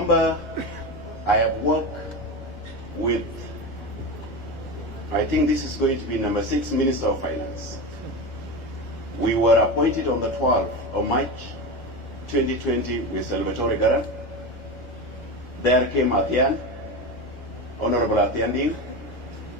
remember I have worked with, I think this is going to be number 6 Minister of Finance. We were appointed on the 12th of March 2020 with Salvatore Gara. There came Atian, Honorable Atian.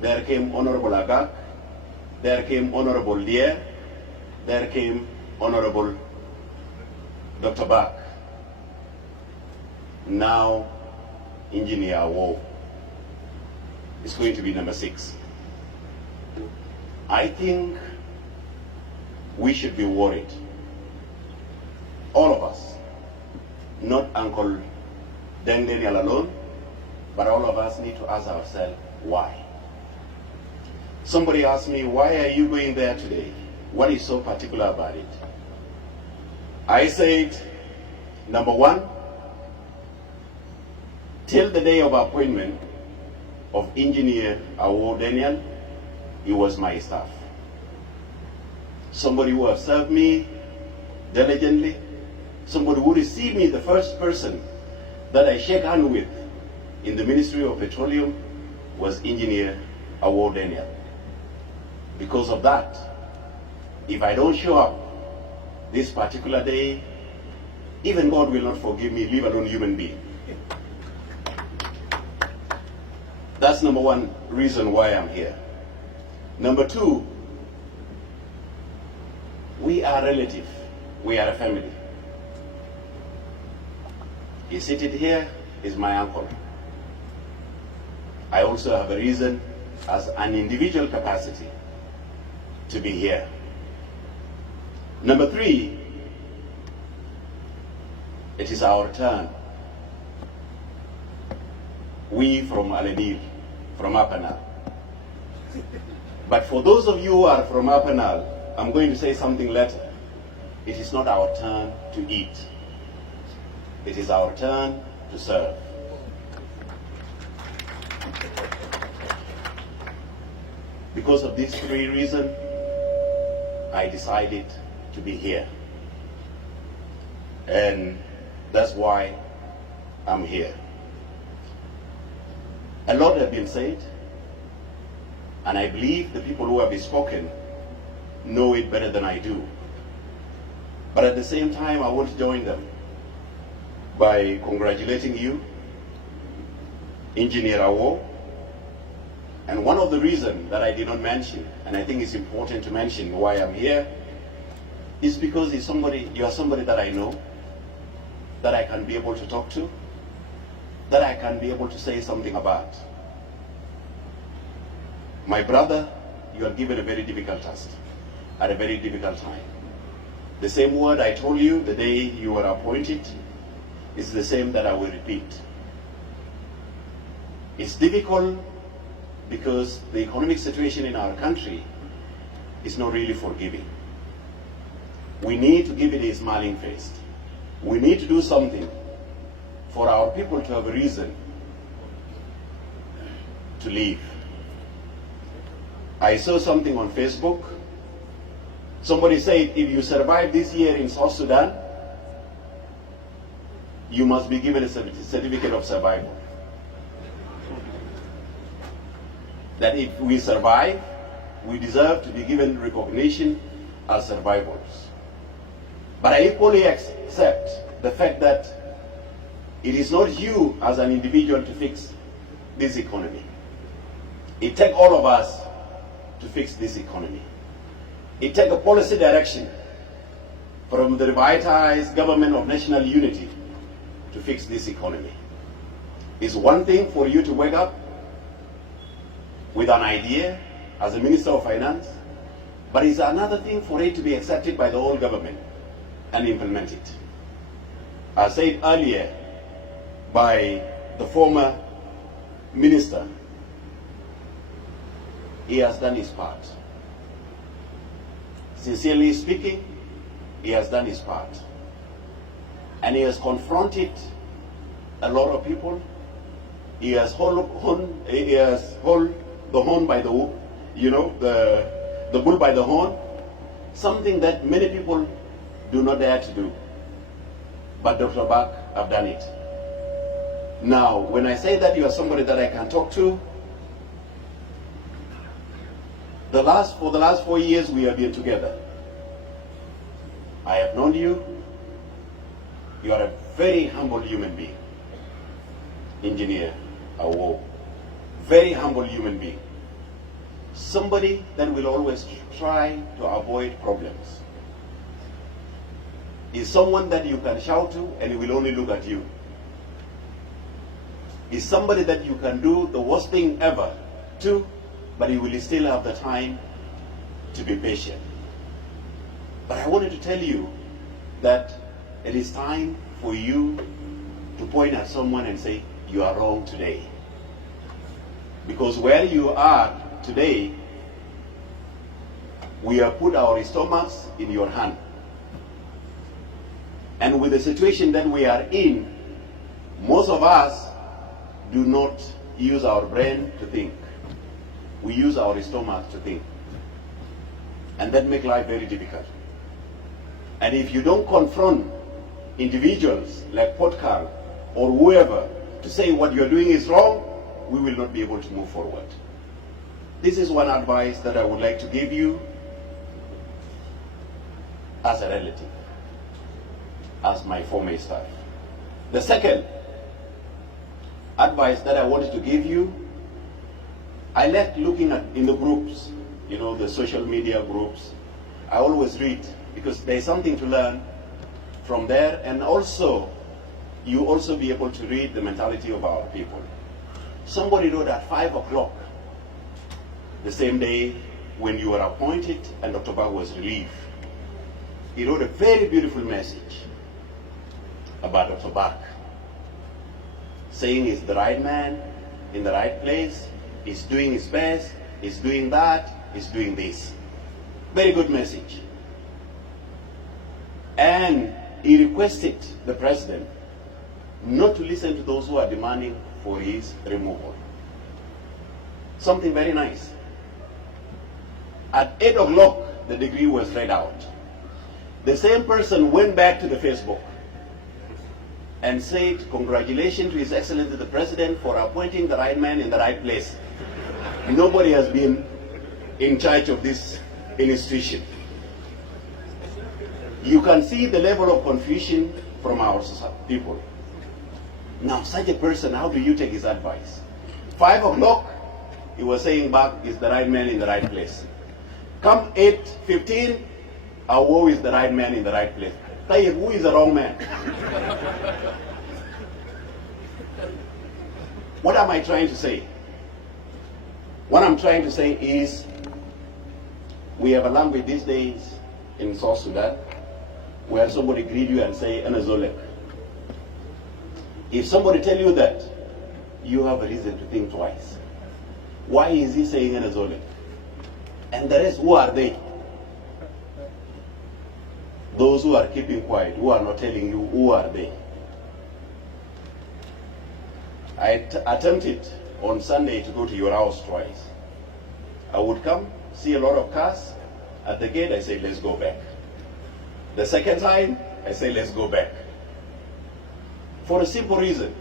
There came Honorable Agak. There came Honorable Lier. There came Honorable Dr. Bak. Now, Engineer Awuow is going to be number 6. I think we should be worried. All of us, not Uncle Daniel alone, but all of us need to ask ourselves why. Somebody asked me, why are you going there today? What is so particular about it? I said, number 1, till the day of appointment of Engineer Awuow Daniel, he was my staff. Somebody who has served me diligently, somebody who received me, the first person that I shake hands with in the Ministry of Petroleum was Engineer Awuow Daniel. Because of that, if I don't show up this particular day, even God will not forgive me, leave alone human being. That's number 1 reason why I'm here. Number 2, we are relative. We are a family. He seated here is my uncle. I also have a reason as an individual capacity to be here. Number 3, it is our turn. We from Alenil, from Apanal. But for those of you who are from Apanal, I'm going to say something later. It is not our turn to eat. It is our turn to serve. Because of these 3 reasons, I decided to be here. And that's why I'm here. A lot have been said, and I believe the people who have spoken know it better than I do. But at the same time, I want to join them by congratulating you, Engineer Awuow. And one of the reasons that I did not mention, and I think it's important to mention why I'm here, is because you are somebody that I know, that I can be able to talk to, that I can be able to say something about. My brother, you are given a very difficult task at a very difficult time. The same word I told you the day you were appointed is the same that I will repeat. It's difficult because the economic situation in our country is not really forgiving. We need to give it a smiling face. We need to do something for our people to have a reason to live. I saw something on Facebook. Somebody said, if you survive this year in South Sudan, you must be given a certificate of survival. That if we survive, we deserve to be given recognition as survivors. But I equally accept the fact that it is not you as an individual to fix this economy. It takes all of us to fix this economy. It takes a policy direction from the revitalized government of national unity to fix this economy. It's one thing for you to wake up with an idea as a Minister of Finance, but it's another thing for it to be accepted by the whole government and implement it. As said earlier by the former minister, he has done his part. Sincerely speaking, he has done his part. And he has confronted a lot of people. He has held the horn by the, the bull by the horn, something that many people do not dare to do. But Dr. Bak have done it. Now, when I say that you are somebody that I can talk to, for the last 4 years we have been together. I have known you. You are a very humble human being. Engineer Awuow. Very humble human being. Somebody that will always try to avoid problems. Is someone that you can shout to and he will only look at you. Is somebody that you can do the worst thing ever to, but he will still have the time to be patient. But I wanted to tell you that it is time for you to point at someone and say, you are wrong today. Because where you are today, we have put our stomachs in your hand. And with the situation that we are in, most of us do not use our brain to think. We use our stomach to think. And that makes life very difficult. And if you don't confront individuals like Kang or whoever to say what you're doing is wrong, we will not be able to move forward. This is one advice that I would like to give you as a relative, as my former staff. The second advice that I wanted to give you, I like looking at in the groups, the social media groups. I always read because there's something to learn from there, and also you also be able to read the mentality of our people. Somebody wrote at 5 o'clock the same day when you were appointed and Dr. Bag was relieved. He wrote a very beautiful message about Dr. Bag, saying he's the right man in the right place, he's doing his best, he's doing that, he's doing this. Very good message. And he requested the president not to listen to those who are demanding for his removal. Something very nice. At 8 o'clock, the degree was read out. The same person went back to the Facebook and said, congratulations to His Excellency the President for appointing the right man in the right place. Nobody has been in charge of this institution. You can see the level of confusion from our people. Now, such a person, how do you take his advice? 5 o'clock, he was saying Bag is the right man in the right place. Come 8:15, Awuow is the right man in the right place. Tayyip, who is the wrong man? What am I trying to say? What I'm trying to say is, we have a language these days in South Sudan where somebody greet you and say, Anazolek. If somebody tell you that, you have a reason to think twice. Why is he saying Anazolek? And the rest, who are they? Those who are keeping quiet, who are not telling you, who are they? I attempted on Sunday to go to your house twice. I would come, see a lot of cars. At the gate, I say, let's go back. The second time, I say, let's go back. For a simple reason.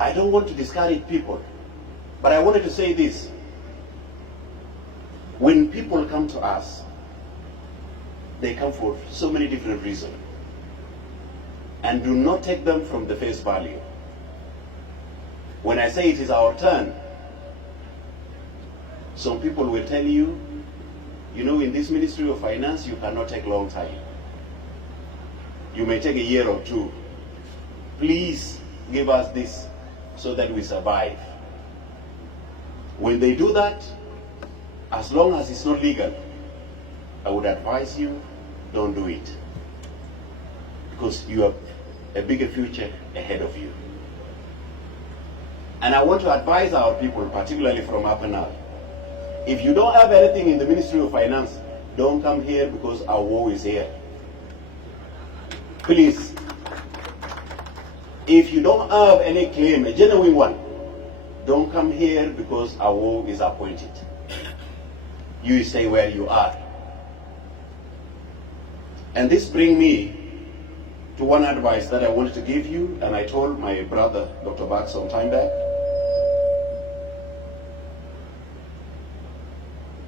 I don't want to discourage people, but I wanted to say this. When people come to us, they come for so many different reasons. And do not take them from the face value. When I say it is our turn, some people will tell you, in this Ministry of Finance, you cannot take long time. You may take a year or two. Please give us this so that we survive. When they do that, as long as it's not legal, I would advise you, don't do it. Because you have a bigger future ahead of you. And I want to advise our people, particularly from Upper Nile, if you don't have anything in the Ministry of Finance, don't come here because Awuow is here. Please. If you don't have any claim, a genuine one, don't come here because Awuow is appointed. You stay where you are. And this brings me to one advice that I wanted to give you, and I told my brother, Dr. Bak, some time back.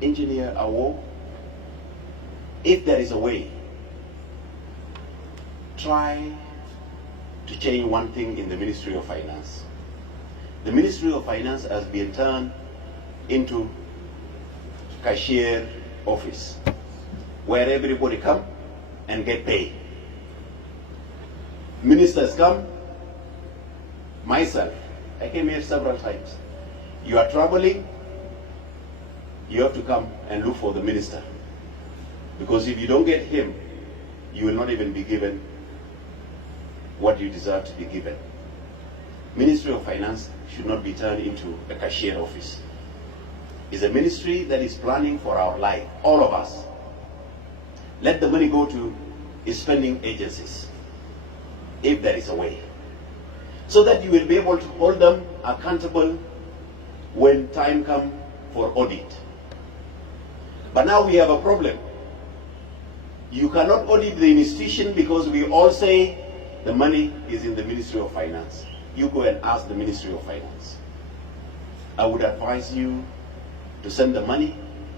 Engineer Awuow, if there is a way, try to change one thing in the Ministry of Finance. The Ministry of Finance has been turned into cashier office, where everybody come and get paid. Ministers come, myself, I came here several times. You are traveling, you have to come and look for the minister. Because if you don't get him, you will not even be given what you deserve to be given. Ministry of Finance should not be turned into a cashier office. It's a ministry that is planning for our life, all of us. Let the money go to spending agencies, if there is a way, so that you will be able to hold them accountable when time comes for audit. But now we have a problem. You cannot audit the institution because we all say the money is in the Ministry of Finance. You go and ask the Ministry of Finance. I would advise you to send the money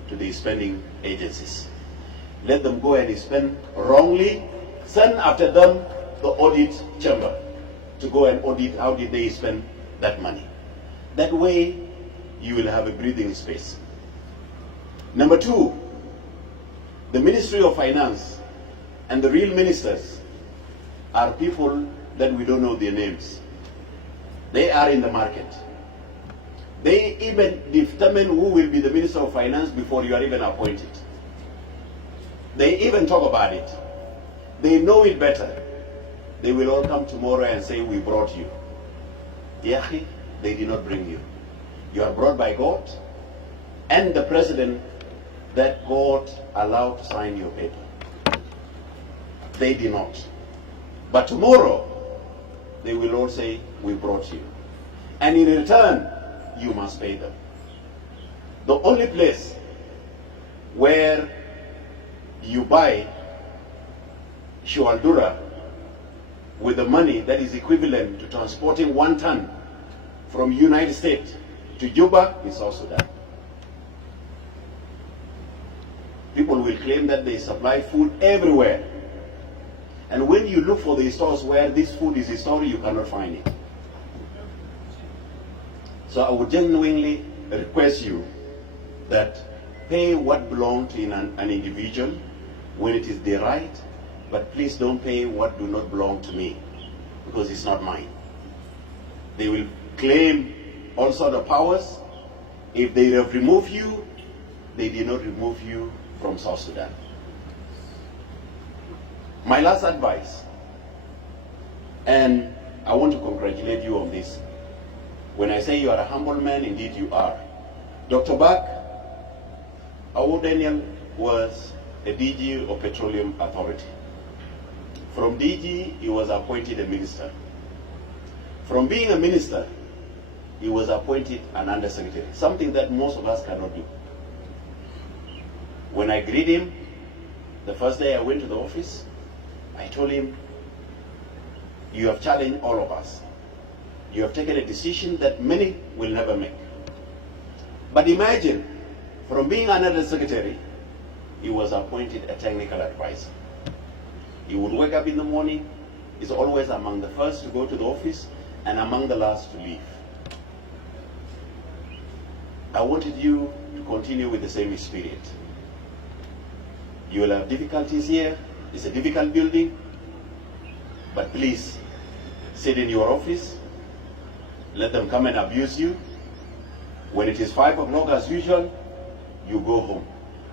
to the spending agencies. Let them go and spend wrongly. Send after them the audit chamber to go and audit how did they spend that money. That way you will have a breathing space. Number two, the Ministry of Finance and the real ministers are people that we don't know their names. They are in the market. They even determine who will be the Minister of Finance before you are even appointed. They even talk about it. They know it better. They will all come tomorrow and say, we brought you. Yahi, they did not bring you. You are brought by God and the president that God allowed to sign your paper. They did not. But tomorrow, they will all say, we brought you. And in return, you must pay them. The only place where you buy Shualdura with the money that is equivalent to transporting 1 ton from United States to Juba is South Sudan. People will claim that they supply food everywhere. And when you look for the stores where this food is stored, you cannot find it. So I would genuinely request you that pay what belongs to an individual when it is their right, but please don't pay what do not belong to me, because it's not mine. They will claim all sorts of powers. If they have removed you, they did not remove you from South Sudan. My last advice, and I want to congratulate you on this. When I say you are a humble man, indeed you are. Dr. Eng.Awuow Daniel was a DG of Petroleum Authority. From DG, he was appointed a minister. From being a minister, he was appointed an undersecretary, something that most of us cannot do. When I greeted him, the first day I went to the office, I told him, you have challenged all of us. You have taken a decision that many will never make. But imagine, from being an undersecretary, he was appointed a technical advisor. He would wake up in the morning, he's always among the first to go to the office and among the last to leave. I wanted you to continue with the same spirit. You will have difficulties here. It's a difficult building. But please, sit in your office. Let them come and abuse you. When it is 5 o'clock as usual, you go home.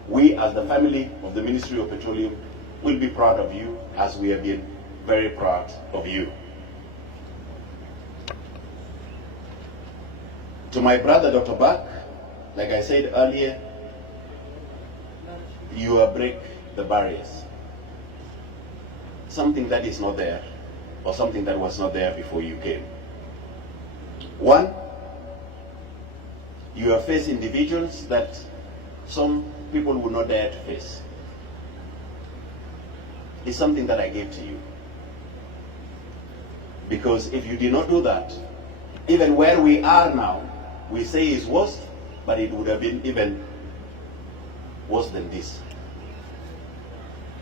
We, as the family of the Ministry of Petroleum, will be proud of you, as we have been very proud of you. To my brother, Dr. Bak, like I said earlier, you have break the barriers. Something that is not there, or something that was not there before you came. One, you have faced individuals that some people would not dare to face. It's something that I gave to you. Because if you did not do that, even where we are now, we say is worse, but it would have been even worse than this.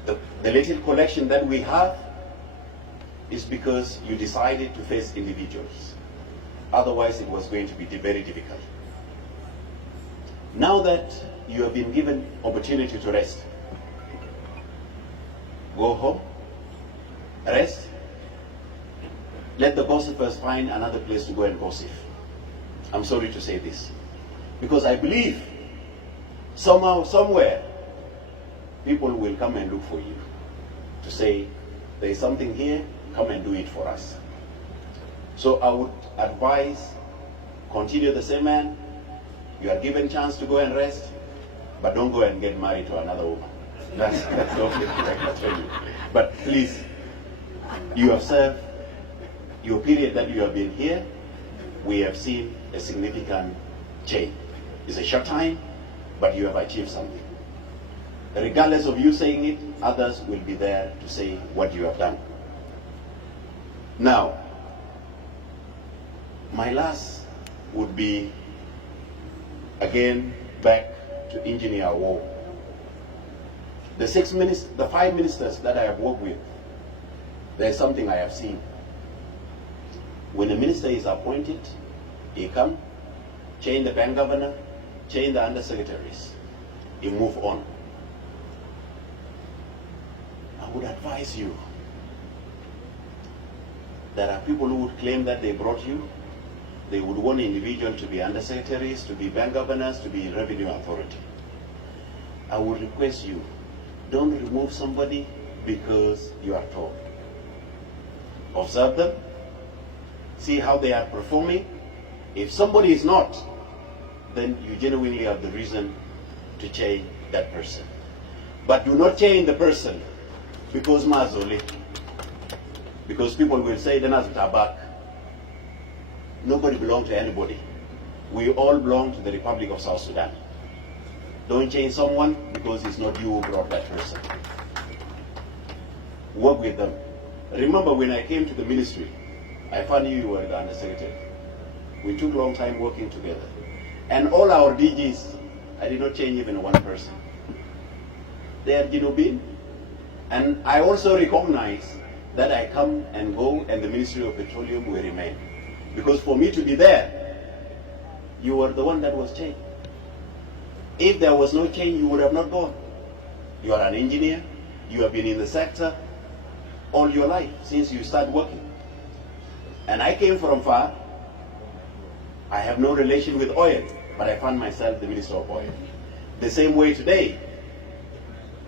The little collection that we have is because you decided to face individuals. Otherwise, it was going to be very difficult. Now that you have been given opportunity to rest, go home, rest. Let the gossipers find another place to go and gossip. I'm sorry to say this, because I believe somehow, somewhere, people will come and look for you to say, there is something here, come and do it for us. So I would advise, continue the same man. You are given chance to go and rest, but don't go and get married to another woman. That's okay, I can tell you. But please, you have served your period that you have been here. We have seen a significant change. It's a short time, but you have achieved something. Regardless of you saying it, others will be there to say what you have done. Now, my last would be, again, back to Engineer Awuow. The 5 ministers that I have worked with, there's something I have seen. When a minister is appointed, he come, change the bank governor, change the undersecretaries, he move on. I would advise you, there are people who would claim that they brought you. They would want individuals to be undersecretaries, to be bank governors, to be revenue authority. I would request you, don't remove somebody because you are told. Observe them, see how they are performing. If somebody is not, then you genuinely have the reason to change that person. But do not change the person because Mazole. Because people will say, then as tabak. Nobody belongs to anybody. We all belong to the Republic of South Sudan. Don't change someone because it's not you who brought that person. Work with them. Remember when I came to the ministry, I found you were the undersecretary. We took a long time working together. And all our DGs, I did not change even one person. They are Jinubin. And I also recognize that I come and go and the Ministry of Petroleum will remain. Because for me to be there, you were the one that was changed. If there was no change, you would have not gone. You are an engineer. You have been in the sector all your life since you started working. And I came from far. I have no relation with oil, but I found myself the Minister of Oil. The same way today,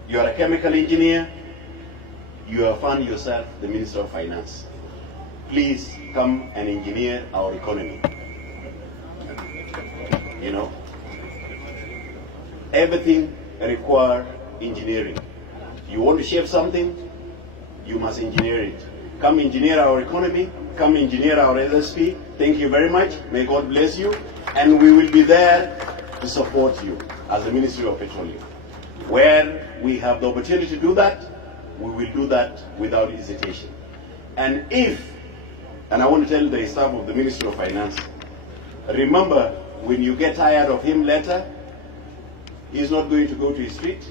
you are a chemical engineer. You have found yourself the Minister of Finance. Please come and engineer our economy. You know, everything requires engineering. You want to shape something, you must engineer it. Come engineer our economy, come engineer our LSP. Thank you very much. May God bless you. And we will be there to support you as the Ministry of Petroleum. Where we have the opportunity to do that, we will do that without hesitation. And I want to tell the staff of the Ministry of Finance, remember, when you get tired of him later, he's not going to go to his street.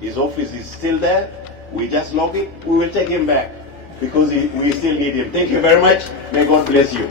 His office is still there. We just log it. We will take him back because we still need him. Thank you very much. May God bless you.